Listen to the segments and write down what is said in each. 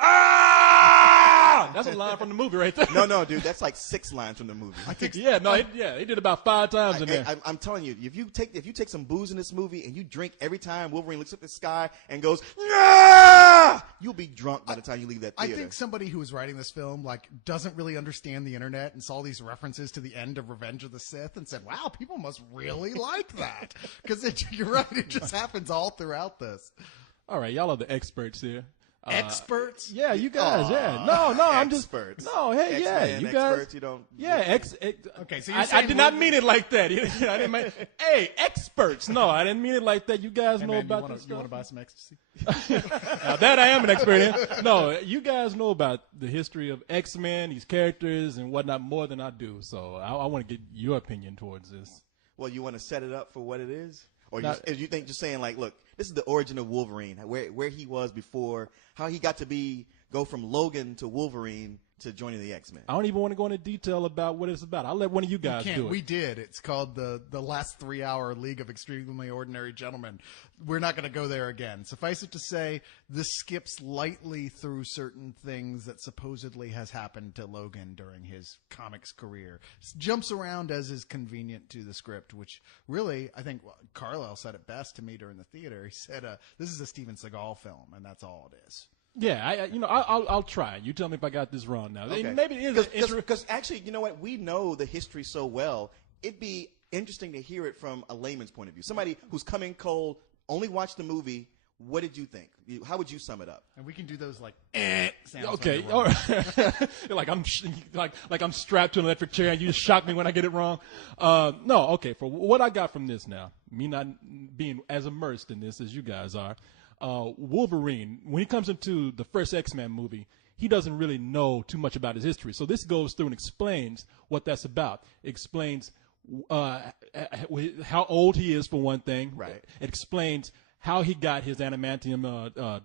Ah! That's a line from the movie right there. No, dude, that's like 6 lines from the movie. I think, he did about 5 times in there. I'm telling you, if you take some booze in this movie and you drink every time Wolverine looks up the sky and goes, ah! You'll be drunk by the time you leave that theater. I think somebody who was writing this film doesn't really understand the internet and saw these references to the end of Revenge of the Sith and said, "Wow, people must really like that." Because you're right, it just happens all throughout this. All right, y'all are the experts here. Experts? Yeah, you guys. Yeah, no, I'm just experts. No, hey, X-Men, you guys. Experts, you don't. Yeah, okay. So you're I did not mean it like that. I didn't mean. Hey, experts. No, I didn't mean it like that. You guys know about this stuff. You want to buy some ecstasy? Now that I am an expert in. No, you guys know about the history of X-Men, these characters and whatnot more than I do. So I want to get your opinion towards this. Well, you want to set it up for what it is? Or you think just saying like, look, this is the origin of Wolverine, where he was before, how he got to go from Logan to Wolverine to joining the X-Men. I don't even want to go into detail about what it's about. I'll let one of you guys do it. We did. It's called the last 3-hour League of Extremely Ordinary Gentlemen. We're not going to go there again. Suffice it to say, this skips lightly through certain things that supposedly has happened to Logan during his comics career. Jumps around as is convenient to the script, which really, I think Carlisle said it best to me during the theater. He said, this is a Steven Seagal film, and that's all it is. Yeah, I'll try. You tell me if I got this wrong now. Okay. Maybe it is because actually, you know what? We know the history so well. It'd be interesting to hear it from a layman's point of view. Somebody who's coming cold, only watched the movie. What did you think? How would you sum it up? And we can do those sounds. Okay, all right. like I'm strapped to an electric chair, and you just shock me when I get it wrong. No, okay. For what I got from this now, me not being as immersed in this as you guys are. Wolverine, when he comes into the first X-Men movie, he doesn't really know too much about his history. So this goes through and explains what that's about. It explains how old he is, for one thing. Right. It explains how he got his adamantium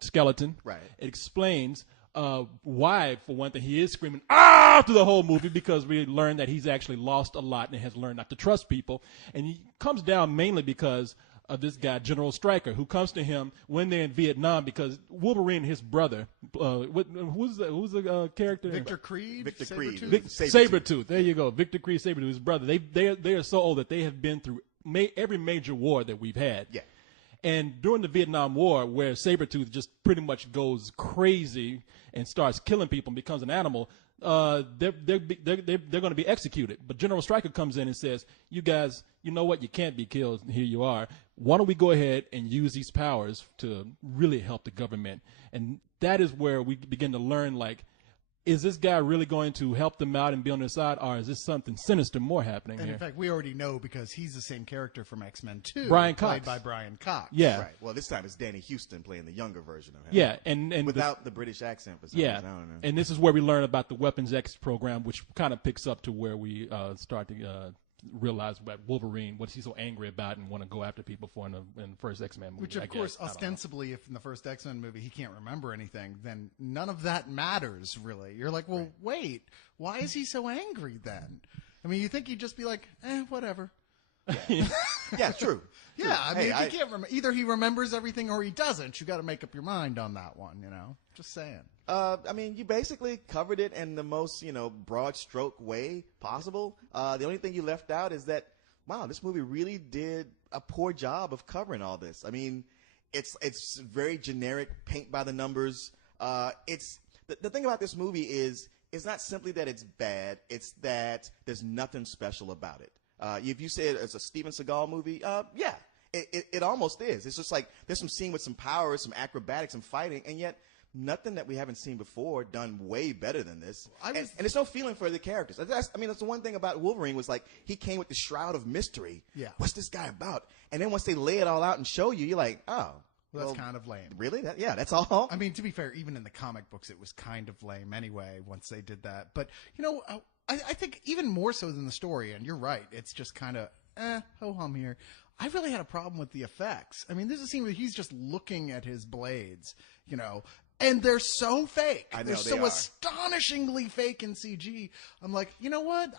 skeleton. Right. It explains why, for one thing, he is screaming "ah" through the whole movie, because we learn that he's actually lost a lot and has learned not to trust people. And he comes down mainly because of this guy, General Stryker, who comes to him when they're in Vietnam, because Wolverine and his brother, who's the character? Victor Creed? Victor Creed. Sabretooth. There you go. Victor Creed, Sabretooth, his brother. They are so old that they have been through every major war that we've had. Yeah. And during the Vietnam War, where Sabretooth just pretty much goes crazy and starts killing people and becomes an animal, they're going to be executed. But General Stryker comes in and says, "You guys, you know what? You can't be killed. Here you are. Why don't we go ahead and use these powers to really help the government?" And that is where we begin to learn, is this guy really going to help them out and be on their side, or is this something sinister more happening here? In fact, we already know, because he's the same character from X-Men 2. Brian Cox. Played by Brian Cox. Yeah. Right. Well, this time it's Danny Houston playing the younger version of him. Yeah. And without the British accent for some reason. I don't know. And this is where we learn about the Weapons X program, which kind of picks up to where we start to realize what Wolverine, what he's so angry about and want to go after people for in the first X-Men movie. Which, of course, ostensibly, if in the first X-Men movie he can't remember anything, then none of that matters, really. You're like, well, wait, why is he so angry then? I mean, you think he'd just be like, whatever. Yeah, yeah, true. Yeah, I mean, if you can't remember, either he remembers everything or he doesn't. You got to make up your mind on that one, Just saying. I mean, you basically covered it in the most, broad stroke way possible. The only thing you left out is that, wow, this movie really did a poor job of covering all this. I mean, it's very generic, paint by the numbers. The thing about this movie is, it's not simply that it's bad, it's that there's nothing special about it. If you say it's a Steven Seagal movie, yeah, it almost is. It's just like there's some scene with some powers, some acrobatics, some fighting, and yet nothing that we haven't seen before done way better than this. And there's no feeling for the characters. That's the one thing about Wolverine was he came with the shroud of mystery. Yeah. What's this guy about? And then once they lay it all out and show you, you're like, oh. Well, that's kind of lame. Really? That's all? I mean, to be fair, even in the comic books, it was kind of lame anyway once they did that. But, I think even more so than the story, and you're right, it's just kind of, ho-hum here. I really had a problem with the effects. I mean, this is a scene where he's just looking at his blades, and they're so fake. I know they're they so are. Astonishingly fake in CG. I'm like, you know what?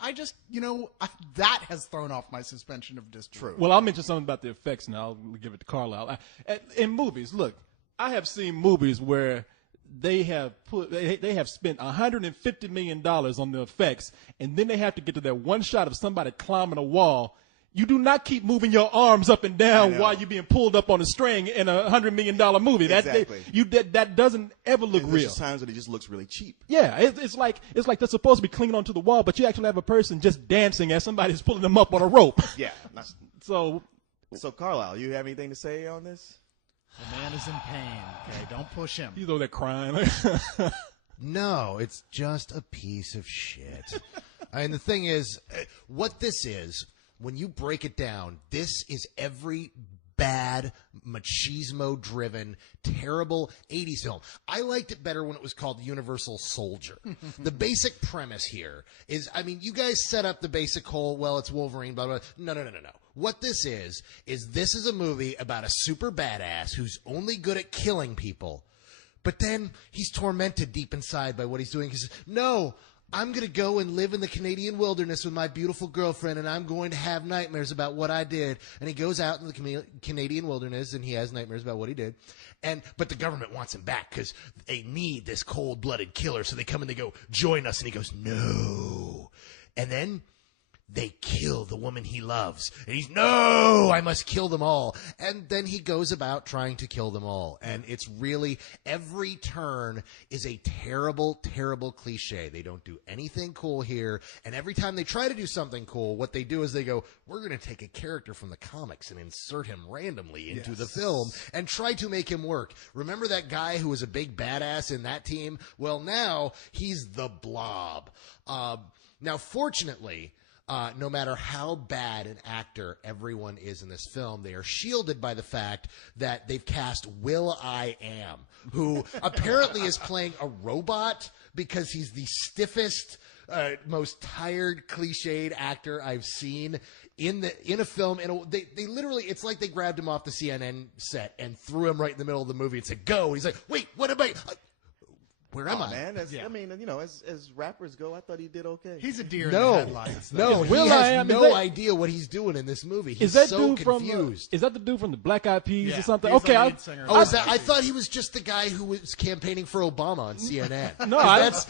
That has thrown off my suspension of disbelief. Well, I'll mention something about the effects now. I'll give it to Carlisle. In movies, look, I have seen movies where they have spent $150 million on the effects, and then they have to get to that one shot of somebody climbing a wall. You do not keep moving your arms up and down while you're being pulled up on a string in a $100 million movie. Exactly. That doesn't ever look real. There's times when it just looks really cheap. Yeah, it's like they're supposed to be clinging onto the wall, but you actually have a person just dancing as somebody's pulling them up on a rope. Yeah. So Carlisle, you have anything to say on this? The man is in pain. Okay, don't push him. he's over there crying. No, it's just a piece of shit. And the thing is, what this is, when you break it down, this is every bad, machismo-driven, terrible 80s film. I liked it better when it was called Universal Soldier. The basic premise here is, I mean, you guys set up the basic whole, well, it's Wolverine, blah, blah. No. What this is this is a movie about a super badass who's only good at killing people, but then he's tormented deep inside by what he's doing. He says, no, I'm going to go and live in the Canadian wilderness with my beautiful girlfriend, and I'm going to have nightmares about what I did. And he goes out in the Canadian wilderness, and he has nightmares about what he did. But the government wants him back because they need this cold-blooded killer. So they come and they go, join us. And he goes, no. And then they kill the woman he loves. And he's, no, I must kill them all. And then he goes about trying to kill them all. And it's really, every turn is a terrible, terrible cliche. They don't do anything cool here. And every time they try to do something cool, what they do is they go, we're going to take a character from the comics and insert him randomly into the film and try to make him work. Remember that guy who was a big badass in that team? Well, now he's the Blob. Now, fortunately, no matter how bad an actor everyone is in this film, they are shielded by the fact that they've cast Will.I.Am, who apparently is playing a robot because he's the stiffest, most tired, cliched actor I've seen in a film. And they literally, it's like they grabbed him off the CNN set and threw him right in the middle of the movie and said, go. And he's like, wait, what am I? Where am I? Man, I mean, as rappers go, I thought he did okay. He's a deer in the headlights. No, he has no idea what he's doing in this movie. He's so confused. Is that the dude from the Black Eyed Peas or something? He's Okay, the lead singer. I thought he was just the guy who was campaigning for Obama on CNN. No,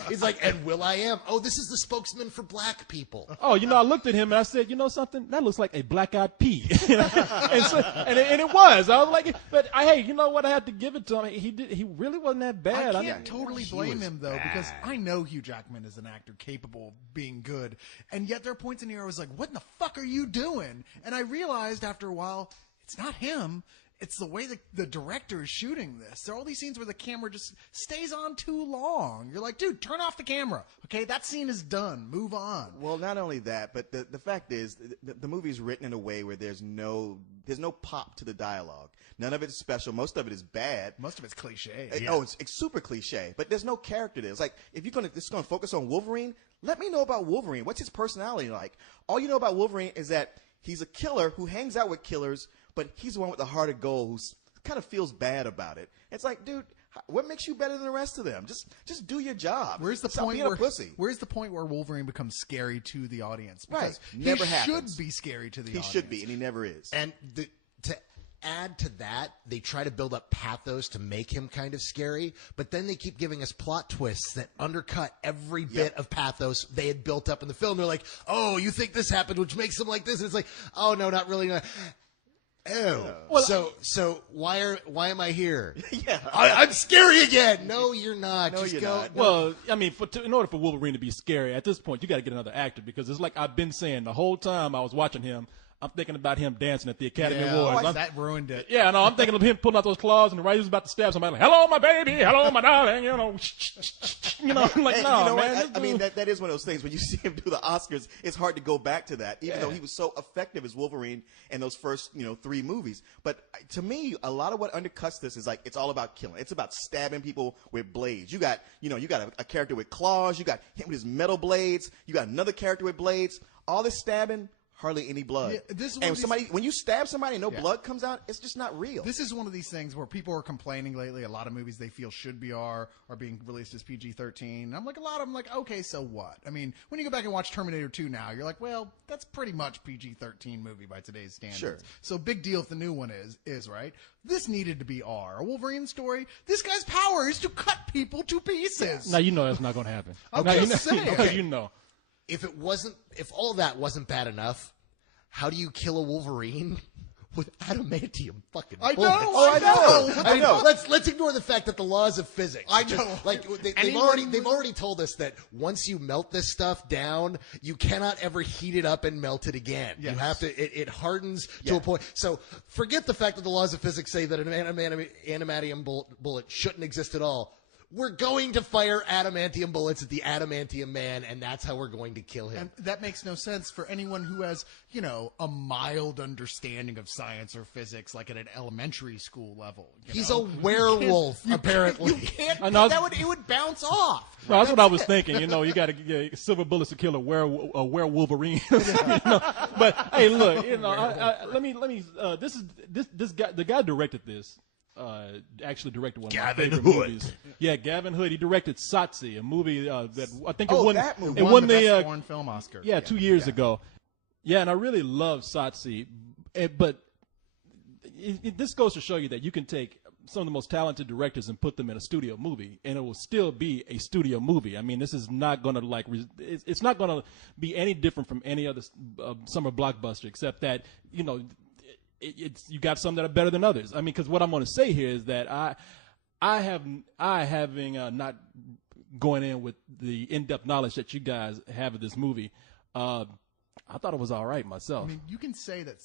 he's like, and Will.I.Am. Oh, this is the spokesman for black people. Oh, I looked at him and I said, you know something? That looks like a Black Eyed Pea. and it was. I was like, but hey, you know what? I had to give it to him. He really wasn't that bad. I can't totally blame him though, because I know Hugh Jackman is an actor capable of being good, and yet there are points in here I was like, what in the fuck are you doing? And I realized after a while, it's not him. It's the way the director is shooting this. There are all these scenes where the camera just stays on too long. You're like, dude, turn off the camera. Okay, that scene is done. Move on. Well, not only that, but the fact is, the movie is written in a way where there's no pop to the dialogue. None of it is special. Most of it is bad. Most of it's cliche. It's super cliche. But there's no character there. It's like, if you're going to focus on Wolverine, let me know about Wolverine. What's his personality like? All you know about Wolverine is that he's a killer who hangs out with killers, but he's the one with the heart of gold who kind of feels bad about it. It's like, dude, what makes you better than the rest of them? Just do your job. Where's the Stop point being a pussy? Where's the point where Wolverine becomes scary to the audience? Because Never he happens. should be scary to the He audience. should be, and he never is. And to add to that, they try to build up pathos to make him kind of scary, but then they keep giving us plot twists that undercut every bit of pathos they had built up in the film. They're like, oh, you think this happened, which makes him like this. And it's like, oh, no, not really. Oh, well, so why am I here? Yeah, I'm scary again. No, you're not. No, Just you're go. not. Well, I mean, in order for Wolverine to be scary, at this point, you got to get another actor, because it's like I've been saying the whole time I was watching him. I'm thinking about him dancing at the Academy Awards. That ruined it. Yeah, no, I'm thinking of him pulling out those claws and right he was about to stab somebody. Like, hello, my baby. Hello, my darling. I'm like, no, man. I mean, that is one of those things. When you see him do the Oscars, it's hard to go back to that, even though he was so effective as Wolverine in those first, 3 movies. But to me, a lot of what undercuts this is like, it's all about killing. It's about stabbing people with blades. You got a character with claws. You got him with his metal blades. You got another character with blades. All this stabbing hardly any blood. Yeah, this is one and of these- when you stab somebody and no blood comes out, it's just not real. This is one of these things where people are complaining lately. A lot of movies they feel should be R are being released as PG-13. And I'm like, a lot of them like, okay, so what? I mean, when you go back and watch Terminator 2 now, you're like, well, that's pretty much PG-13 movie by today's standards. Sure. So big deal if the new one is, right? This needed to be R. A Wolverine story, this guy's power is to cut people to pieces. Now you know that's not going to happen. I'm Now, just saying. Okay. You know. If all that wasn't bad enough, how do you kill a Wolverine with adamantium fucking I know, bullets? I know. Let's ignore the fact that the laws of physics. I know. They've already told us that once you melt this stuff down, you cannot ever heat it up and melt it again. Yes. You have to. It hardens to a point. So forget the fact that the laws of physics say that an adamantium bullet shouldn't exist at all. We're going to fire adamantium bullets at the adamantium man, and that's how we're going to kill him. And that makes no sense for anyone who has, a mild understanding of science or physics, like at an elementary school level. He's a werewolf, apparently. You can't. I know. It would bounce off. No, that's what I was thinking. You got to get silver bullets to kill a Wolverine. But hey, look. Let me. This guy. The guy directed this. Actually directed one of my favorite movies. Yeah, Gavin Hood. He directed Satsi, a movie that I think it won. That movie. It won the Best Foreign Film Oscar. Yeah, 2 years ago. Yeah, and I really love Satsi, but this goes to show you that you can take some of the most talented directors and put them in a studio movie, and it will still be a studio movie. I mean, this is not going to it's not going to be any different from any other summer blockbuster, except that you got some that are better than others. I mean, because what I'm going to say here is that having not going in with the in-depth knowledge that you guys have of this movie, I thought it was all right myself. I mean, you can say that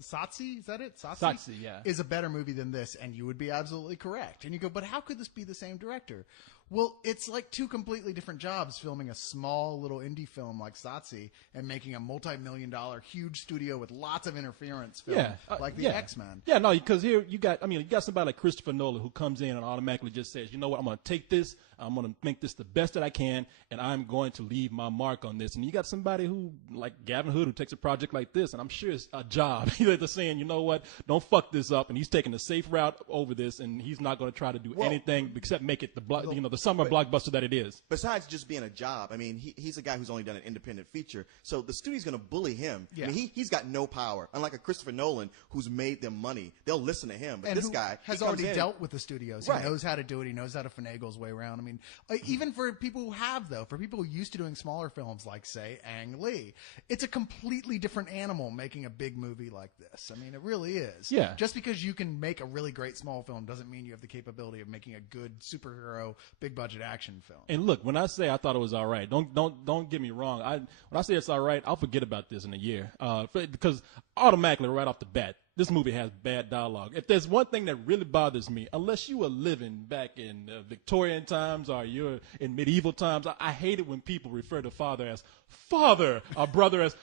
Satsi, is that it? Satsi, yeah. Is a better movie than this, and you would be absolutely correct. And you go, but how could this be the same director? Well, it's like two completely different jobs, filming a small little indie film like Satsi and making a multi-million-dollar huge studio with lots of interference film like the X-Men. Yeah, no, because here you got somebody like Christopher Nolan who comes in and automatically just says, you know what, I'm going to take this, I'm going to make this the best that I can, and I'm going to leave my mark on this. And you got somebody who, like Gavin Hood, who takes a project like this, and I'm sure it's a job. They're saying, you know what, don't fuck this up, and he's taking the safe route over this, and he's not going to try to do anything except make it the summer blockbuster that it is. Besides just being a job, I mean, he's a guy who's only done an independent feature, so the studio's going to bully him. Yeah. I mean, he's got no power. Unlike a Christopher Nolan, who's made them money, they'll listen to him. But And this who guy has he comes already in- dealt with the studios. Right. He knows how to do it. He knows how to finagle his way around. I mean, even for people who have, though, for people who are used to doing smaller films like, say, Ang Lee, it's a completely different animal making a big movie like this. I mean, it really is. Yeah. Just because you can make a really great small film doesn't mean you have the capability of making a good superhero, big budget action film. And look, when I say I thought it was all right, don't get me wrong. When I say it's all right, I'll forget about this in a year, because automatically right off the bat, this movie has bad dialogue. If there's one thing that really bothers me, unless you were living back in Victorian times or you're in medieval times, I hate it when people refer to father as father or brother as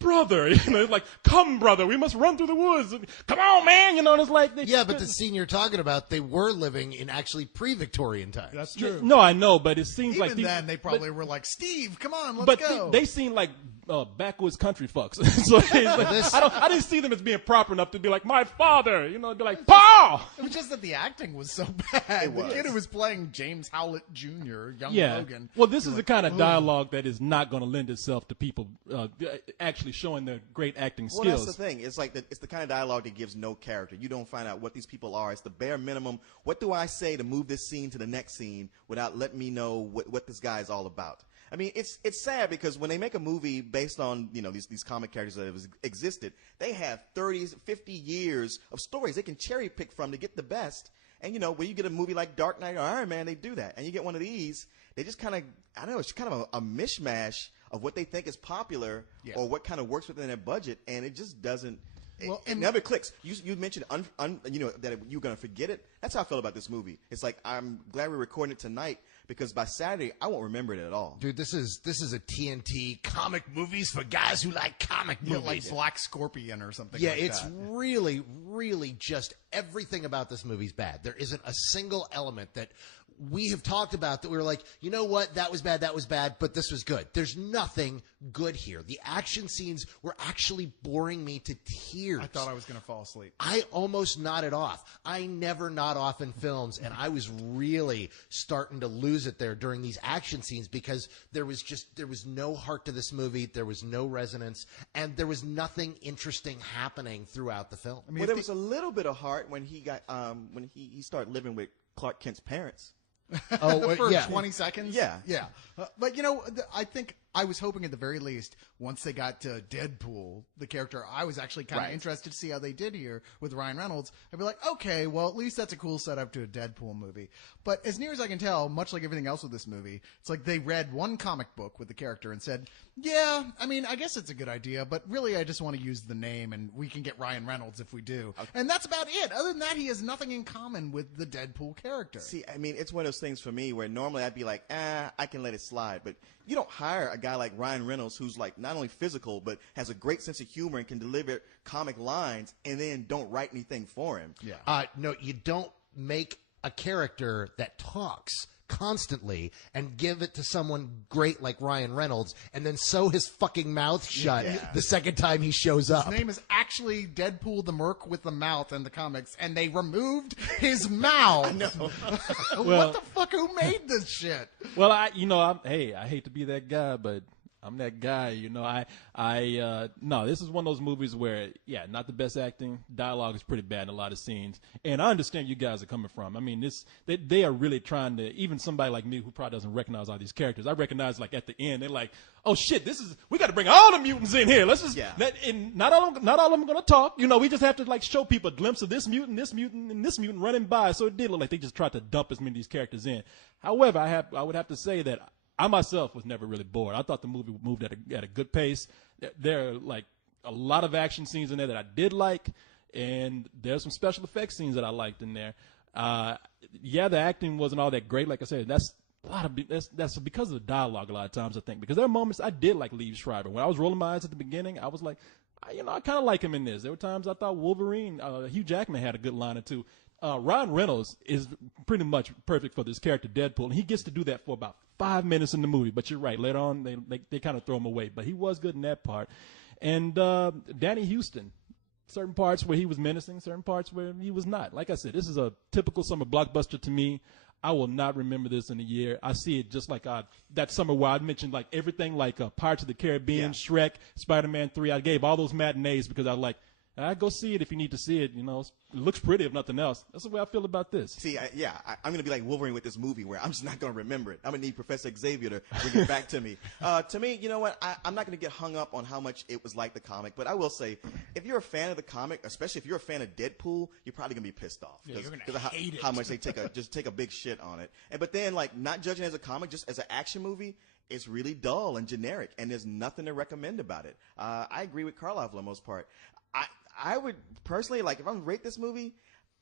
brother. It's like, come, brother, we must run through the woods. Come on, man. And it's like, Yeah, but the scene you're talking about, they were living in actually pre-Victorian times. That's true. No, I know, but it seems Even like then, they probably were like, Steve, come on, let's but go. they seem like backwoods country fucks. So it's like, I didn't see them as being proper enough to be like, my father, be like, Paul! It was just that the acting was so bad. The kid who was playing James Howlett Jr., young Logan. Well, this is the kind of dialogue that is not going to lend itself to people actually showing their great acting skills. Well, that's the thing. It's like it's the kind of dialogue that gives no character. You don't find out what these people are. It's the bare minimum. What do I say to move this scene to the next scene without letting me know what this guy is all about? I mean, it's sad because when they make a movie based on, these comic characters that have existed, they have 30, 50 years of stories they can cherry pick from to get the best. And, when you get a movie like Dark Knight or Iron Man, they do that. And you get one of these, they just kind of, I don't know, it's kind of a mishmash of what they think is popular or what kind of works within their budget. And it just doesn't. It never clicks. You mentioned, that you're going to forget it. That's how I felt about this movie. It's like, I'm glad we're recording it tonight because by Saturday, I won't remember it at all. Dude, this is a TNT comic movies for guys who like comic movies. Like Black Scorpion or something Yeah, like it's that. really, really just everything about this movie's bad. There isn't a single element that we have talked about that. We were like, you know what? That was bad, but this was good. There's nothing good here. The action scenes were actually boring me to tears. I thought I was going to fall asleep. I almost nodded off. I never nod off in films, and I was really starting to lose it there during these action scenes because there was no heart to this movie. There was no resonance, and there was nothing interesting happening throughout the film. Well, there was a little bit of heart when he got when he started living with Clark Kent's parents. For yeah. 20 seconds? Yeah. Yeah. But, I think I was hoping at the very least, once they got to Deadpool, the character I was actually kind of interested to see how they did here with Ryan Reynolds. I'd be like, okay, well, at least that's a cool setup to a Deadpool movie. But as near as I can tell, much like everything else with this movie, it's like they read one comic book with the character and said, yeah, I mean, I guess it's a good idea, but really I just want to use the name and we can get Ryan Reynolds if we do. Okay. And that's about it. Other than that, he has nothing in common with the Deadpool character. See, I mean, it's one of those things for me where normally I'd be like, I can let it slide. But you don't hire a guy like Ryan Reynolds who's like not only physical, but has a great sense of humor and can deliver comic lines and then don't write anything for him. Yeah. No, you don't make a character that talks constantly and give it to someone great like Ryan Reynolds and then sew his fucking mouth shut the second time he shows up. His name is actually Deadpool the Merc with the mouth in the comics, and they removed his mouth. I know. What the fuck? Who made this shit? Well, I hate to be that guy, but I'm that guy, no, this is one of those movies where, not the best acting. Dialogue is pretty bad in a lot of scenes. And I understand you guys are coming from. I mean, they are really trying to, even somebody like me who probably doesn't recognize all these characters, I recognize, like, at the end, they're like, oh, shit, we got to bring all the mutants in here. Let's just, and not all of them are going to talk. We just have to, like, show people a glimpse of this mutant, and this mutant running by. So it did look like they just tried to dump as many of these characters in. However, I would have to say that I myself was never really bored. I thought the movie moved at a good pace. There are like a lot of action scenes in there that I did like, and there's some special effects scenes that I liked in there. The acting wasn't all that great. Like I said, that's because of the dialogue a lot of times, I think. Because there are moments I did like Liev Schreiber. When I was rolling my eyes at the beginning, I was like, I kind of like him in this. There were times I thought Wolverine, Hugh Jackman had a good line or two. Ryan Reynolds is pretty much perfect for this character, Deadpool, and he gets to do that for about 5 minutes in the movie. But you're right, later on they kind of throw him away. But he was good in that part. And Danny Houston, certain parts where he was menacing, certain parts where he was not. Like I said, this is a typical summer blockbuster to me. I will not remember this in a year. I see it just like that summer where I mentioned like everything like Pirates of the Caribbean, Shrek, Spider-Man 3. I gave all those matinees because I was like, go see it if you need to see it. It looks pretty if nothing else. That's the way I feel about this. See, I'm going to be like Wolverine with this movie where I'm just not going to remember it. I'm going to need Professor Xavier to bring it back to me. To me, you know what? I'm not going to get hung up on how much it was like the comic, but I will say, if you're a fan of the comic, especially if you're a fan of Deadpool, you're probably going to be pissed off. Yeah, you're going to hate it. How much they take a big shit on it. But then, like, not judging it as a comic, just as an action movie, it's really dull and generic, and there's nothing to recommend about it. I agree with Carlisle for the most part. I would personally, like, if I'm going to rate this movie,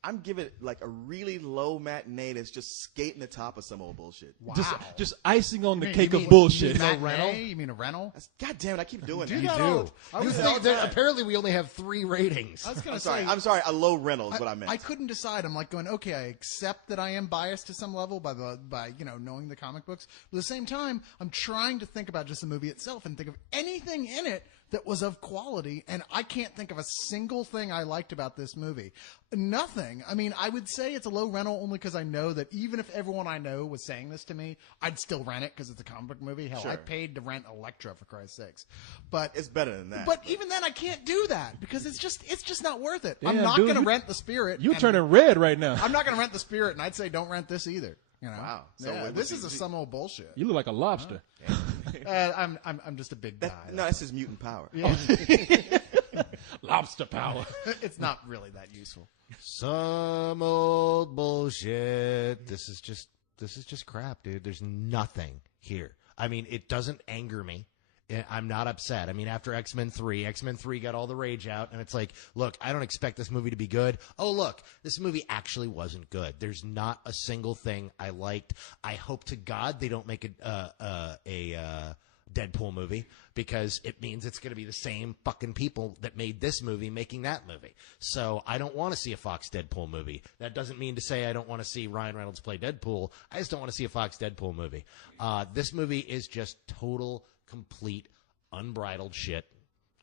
I'm giving it like a really low matinee that's just skating the top of some old bullshit. Wow. Just icing on the cake of bullshit. You mean a rental? God damn it, I keep doing that. You do. Apparently, we only have 3 ratings. I was going to say. I'm sorry, a low rental is what I meant. I couldn't decide. I'm like going, okay, I accept that I am biased to some level by knowing the comic books. But at the same time, I'm trying to think about just the movie itself and think of anything in it that was of quality, and I can't think of a single thing I liked about this movie. Nothing. I mean, I would say it's a low rental only because I know that even if everyone I know was saying this to me, I'd still rent it because it's a comic book movie. Hell, sure. I paid to rent Elektra, for Christ's sakes. But it's better than that. But even then, I can't do that because it's just not worth it. Yeah, I'm not going to rent The Spirit. You turning red right now. I'm not going to rent The Spirit, and I'd say don't rent this either. Wow. So this is some old bullshit. You look like a lobster. I'm just a big guy. No, that's his mutant power. Yeah. Lobster power. It's not really that useful. Some old bullshit. This is just crap, dude. There's nothing here. I mean, it doesn't anger me. I'm not upset. I mean, after X-Men 3 got all the rage out, and it's like, look, I don't expect this movie to be good. Oh, look, this movie actually wasn't good. There's not a single thing I liked. I hope to God they don't make a Deadpool movie because it means it's going to be the same fucking people that made this movie making that movie. So I don't want to see a Fox Deadpool movie. That doesn't mean to say I don't want to see Ryan Reynolds play Deadpool. I just don't want to see a Fox Deadpool movie. This movie is just total, complete, unbridled shit.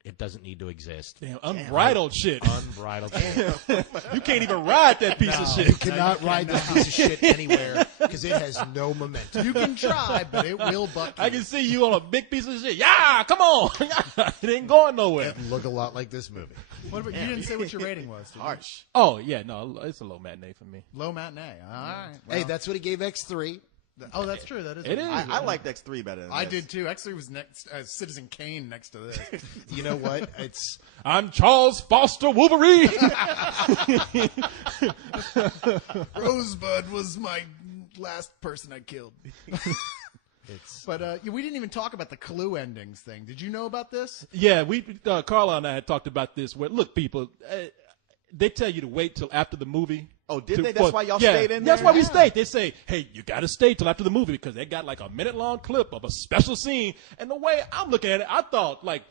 It doesn't need to exist. Damn, unbridled shit. Unbridled shit. You can't even ride that piece of You shit. cannot ride this piece of shit anywhere because it has no momentum. You can try, but it will buck you. I can see you on a big piece of shit. Yeah, come on. It ain't going nowhere. It look a lot like this movie. What about, you didn't say what your rating was, did you? Harsh. Oh, yeah, no, it's a low matinee for me. Low matinee. All right. Hey, Well, that's what he gave X3. oh, that's true. That is. It what- is. I liked X3 better than I this. did too. X3 was next. Citizen Kane next to this. You know what? It's I'm Charles Foster Wolverine. Rosebud was my last person I killed. But we didn't even talk about the Clue endings thing. Did you know about this? Yeah, Carla and I had talked about this. Where look, people, they tell you to wait till after the movie. Oh, did they? That's why y'all stayed in That's there? why we Yeah. stayed. They say, hey, you got to stay till after the movie because they got like a minute-long clip of a special scene. And the way I'm looking at it, I thought like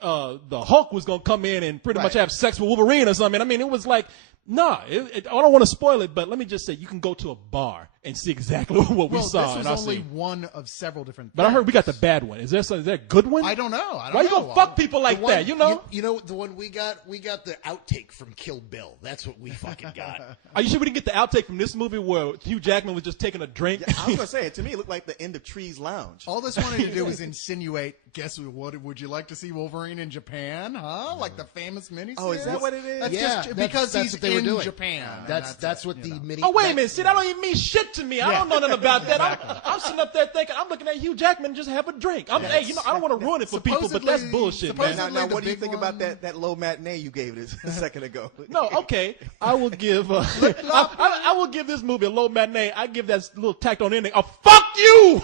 the Hulk was going to come in and pretty much Right. have sex with Wolverine or something. I mean, it was like, nah, I don't want to spoil it, but let me just say you can go to a bar and see exactly what we Well, saw. this was in our only scene. one of several different. But I heard things. we got the bad one. Is there a good one? I don't know. I don't Why you know. gonna fuck people like the one- that? You know? You know the one we got the outtake from Kill Bill. That's what we fucking got. Are you sure we didn't get the outtake from this movie where Hugh Jackman was just taking a drink? Yeah, I was gonna say, to me, it looked like the end of Tree's Lounge. All this wanted to do was insinuate. Guess what? Would you like to see Wolverine in Japan? Huh? Like the famous miniseries? Oh, is that what it is? That's Yeah, just that's- because that's he's what they were in doing. Japan. and That's it, what you the know. mini. Oh, wait a minute. See, that don't even mean shit to me. I don't know nothing about that. I'm sitting up there thinking, I'm looking at Hugh Jackman just have a drink. Hey, you know, I don't want to ruin it for people, but that's bullshit, man. supposedly- Now, the what do you big think one- about that low matinee you gave it a second ago? No, okay. I will give. I will give this movie a low matinee. I give that little tacked on ending a fuck you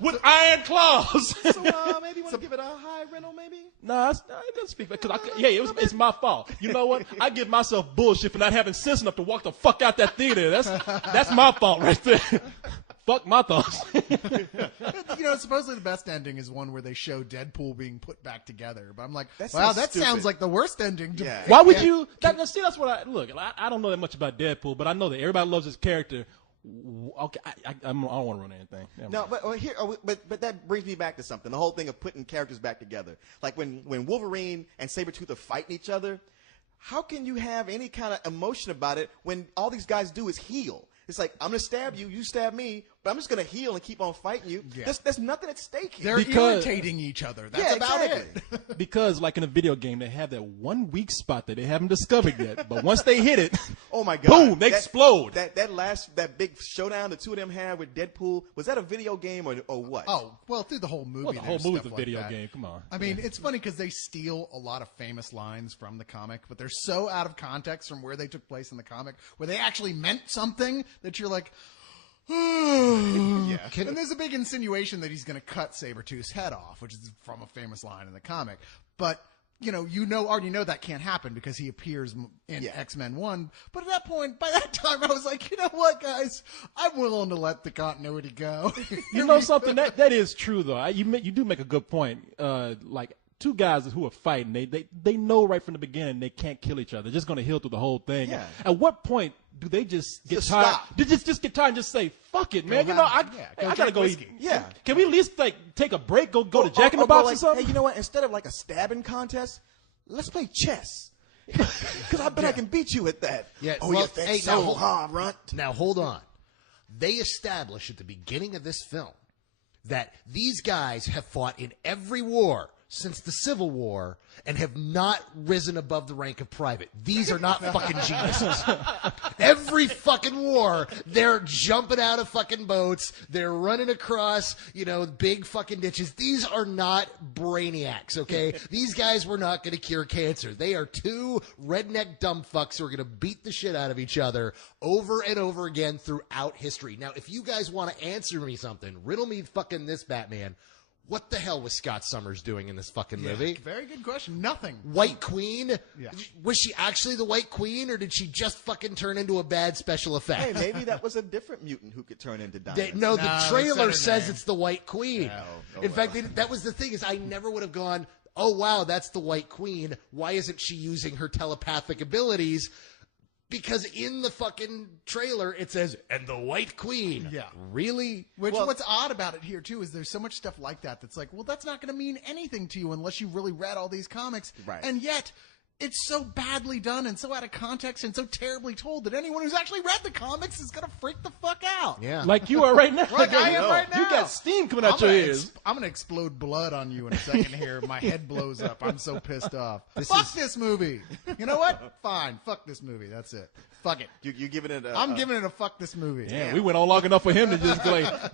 with iron claws. So maybe you want to give it a high rental, maybe? No, it doesn't speak because it's my fault. You know what? I give myself bullshit for not having sense enough to walk the fuck out that theater. That's my fault right there. Fuck my thoughts. You know, supposedly the best ending is one where they show Deadpool being put back together. But I'm like, That wow, sounds that stupid. sounds like the worst ending. To Yeah. Why would you? See, that's what I look. I don't know that much about Deadpool, but I know that everybody loves his character. Okay, I don't want to ruin anything. Never No, mind. but that brings me back to something. The whole thing of putting characters back together. Like when Wolverine and Sabretooth are fighting each other, how can you have any kind of emotion about it when all these guys do is heal? It's like, I'm going to stab you, you stab me, but I'm just going to heal and keep on fighting you. Yeah. There's nothing at stake here. They're Because- irritating each other. That's Yeah, about exactly. it. Because, like in a video game, they have that one weak spot that they haven't discovered yet. But once they hit it, Oh my God! boom, they explode. That big showdown the two of them had with Deadpool, was that a video game or what? Oh, well, through the whole movie. Well, the whole there's movie's stuff a like video that. game. Come on. I mean, it's funny because they steal a lot of famous lines from the comic, but they're so out of context from where they took place in the comic, where they actually meant something that you're like, yeah. And there's a big insinuation that he's going to cut Sabretooth's head off, which is from a famous line in the comic. But already know that can't happen because he appears in X-Men 1. But at that point, by that time, I was like, you know what, guys? I'm willing to let the continuity go. You know something? That is true, though. You do make a good point. Like, two guys who are fighting, they know right from the beginning they can't kill each other. They're just going to heal through the whole thing. Yeah. At what point do they just get Just tired? stop. They just get tired and just say, fuck it, man. Go I drink gotta go whiskey. eat. Yeah. Can we at least take a break, go to Jack in the go Box like, or something? Hey, you know what? Instead of like a stabbing contest, let's play chess. Because I bet I can beat you at that. Yeah, Oh, well, you think hey, so, now hold- huh, runt? Now hold on. They establish at the beginning of this film that these guys have fought in every war since the Civil War and have not risen above the rank of private. These are not fucking geniuses. Every fucking war, they're jumping out of fucking boats. They're running across, big fucking ditches. These are not brainiacs, okay? These guys were not going to cure cancer. They are two redneck dumb fucks who are going to beat the shit out of each other over and over again throughout history. Now, if you guys want to answer me something, riddle me fucking this, Batman. What the hell was Scott Summers doing in this fucking movie? Very good question. Nothing. White Queen? Yeah. Was she actually the White Queen, or did she just fucking turn into a bad special effect? Hey, maybe that was a different mutant who could turn into diamonds. No, the No, trailer they said says her name. it's the White Queen. Yeah, In fact, that was the thing, is I never would have gone, oh, wow, that's the White Queen. Why isn't she using her telepathic abilities? Because in the fucking trailer, it says, and the White Queen. Yeah. Really? What's odd about it here, too, is there's so much stuff like that that's like, well, that's not going to mean anything to you unless you've really read all these comics. Right. And yet, it's so badly done and so out of context and so terribly told that anyone who's actually read the comics is going to freak the fuck out. Yeah. Like you are right now. Like I am right now. You got steam coming out your ears. I'm going to explode blood on you in a second here. My head blows up. I'm so pissed off. This Fuck is- this movie. You know what? Fine. Fuck this movie. That's it. Fuck it. You giving it? I'm giving it a fuck this movie. Yeah, we went on long enough for him to just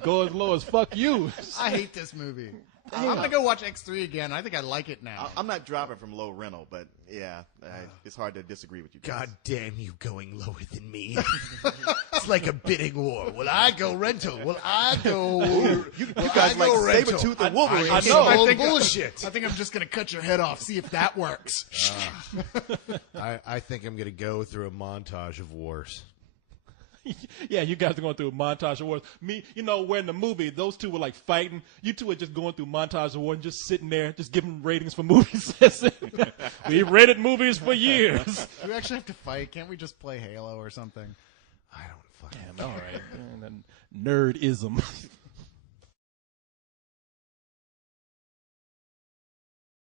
go as low as fuck you. I hate this movie. I'm going to go watch X3 again. I think I like it now. I'm not dropping from low rental, but yeah, it's hard to disagree with you guys. God damn you going lower than me. It's like a bidding war. Will I go rental? Will I go... You guys like Sabretooth and Wolverine. I know. All think- bullshit. I think I'm just going to cut your head off, see if that works. I think I'm going to go through a montage of wars. Yeah, you guys are going through a montage of wars. Me, where in the movie, those two were like fighting. You two are just going through montage of wars and just sitting there, just giving ratings for movies. We've rated movies for years. Do we actually have to fight? Can't we just play Halo or something? I don't fucking All right. Nerdism.